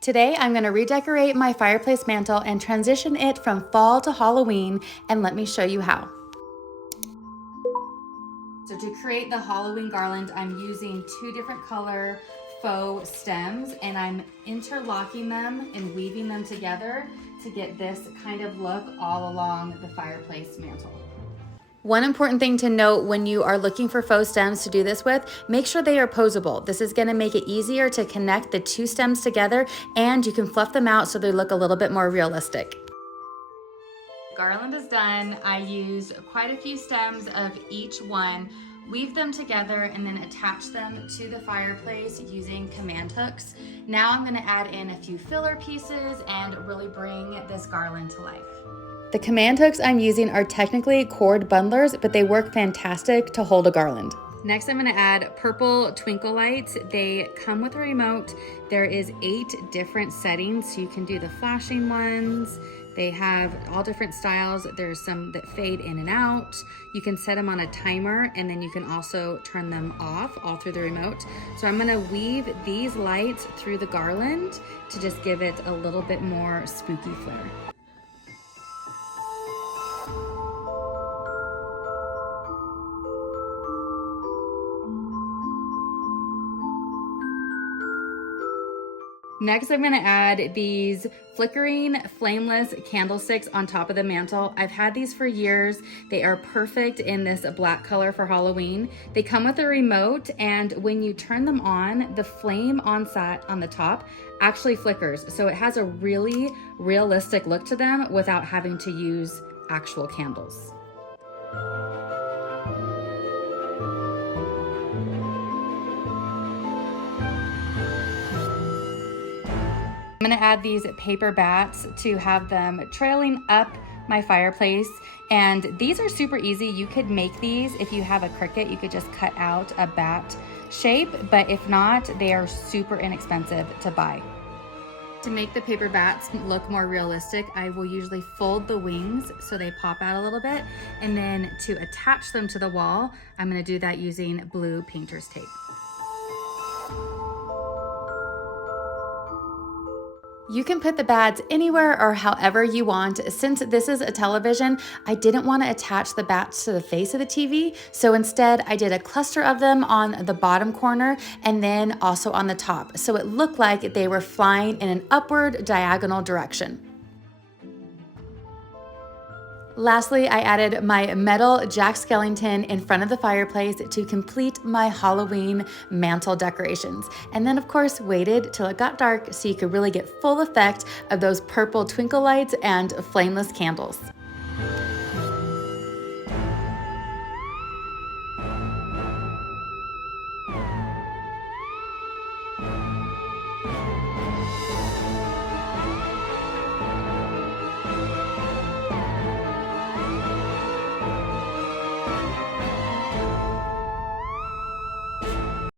Today, I'm gonna redecorate my fireplace mantle and transition it from fall to Halloween, and let me show you how. So to create the Halloween garland, I'm using 2 different color faux stems, and I'm interlocking them and weaving them together to get this kind of look all along the fireplace mantle. One important thing to note when you are looking for faux stems to do this with, make sure they are posable. This is gonna make it easier to connect the 2 stems together, and you can fluff them out so they look a little bit more realistic. Garland is done. I used quite a few stems of each one, weave them together, and then attach them to the fireplace using command hooks. Now I'm gonna add in a few filler pieces and really bring this garland to life. The command hooks I'm using are technically cord bundlers, but they work fantastic to hold a garland. Next, I'm gonna add purple twinkle lights. They come with a remote. There is 8 different settings, so you can do the flashing ones. They have all different styles. There's some that fade in and out. You can set them on a timer, and then you can also turn them off all through the remote. So I'm gonna weave these lights through the garland to just give it a little bit more spooky flair. Next, I'm gonna add these flickering flameless candlesticks on top of the mantle. I've had these for years. They are perfect in this black color for Halloween. They come with a remote, and when you turn them on, the flame on the top actually flickers. So it has a really realistic look to them without having to use actual candles. I'm gonna add these paper bats to have them trailing up my fireplace. And these are super easy. You could make these if you have a Cricut. You could just cut out a bat shape, but if not, they are super inexpensive to buy. To make the paper bats look more realistic, I will usually fold the wings so they pop out a little bit. And then to attach them to the wall, I'm gonna do that using blue painter's tape. You can put the bats anywhere or however you want. Since this is a television, I didn't want to attach the bats to the face of the TV, so instead I did a cluster of them on the bottom corner and then also on the top, so it looked like they were flying in an upward diagonal direction. Lastly, I added my metal Jack Skellington in front of the fireplace to complete my Halloween mantle decorations. And then of course waited till it got dark so you could really get full effect of those purple twinkle lights and flameless candles.